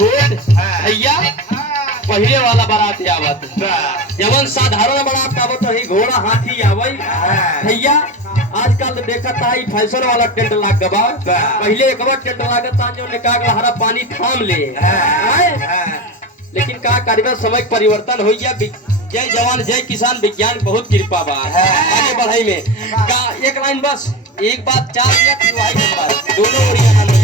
भैया पहले वाला बारात आवत जवन साधारण बारात आवत है घोड़ा हाथी आवई भैया आजकल देखत आई फैशन वाला टेंट लाग गबा पहले एक बार टेंट लागत जो निकाल हरा पानी थाम ले लेकिन का करबे समय परिवर्तन हो गया। जय जवान जय किसान विज्ञान बहुत कृपा बा आगे बढ़ाई में का एक लाइन बस एक बात 4 मिनट दुआई नंबर दोनों ओरिया ना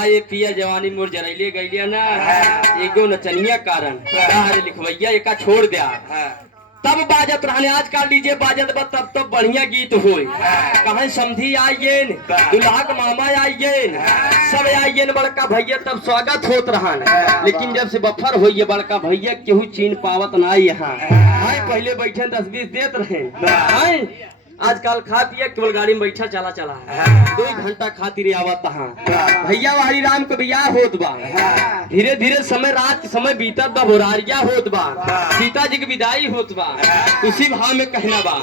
है पिया जवानी मोर जरैले गइलिया ना एगो नचनिया कारण दारे लिखवैया एका छोड़ दिया तब बाजत रहने आज का लीजिए बाजत बा तब बढ़िया गीत होए कहीं समधी आइए दुल्हा के मामा आइए सब आइए बड़का भैया तब स्वागत होत रहन लेकिन जब से बफर होइए बड़का भैया केहू चीन पावत ना यहाँ पहले बैठे 10-20 देत रहे आजकल खा पिया केवल गाड़ी में बैठा चला 2 घंटा खातिर आवत भैया हरि राम के बियाह होत बा धीरे धीरे समय रात के समय बीतत बा भोरारिया होत बा सीता जी की विदाई होत बा उसी भाव में कहना बा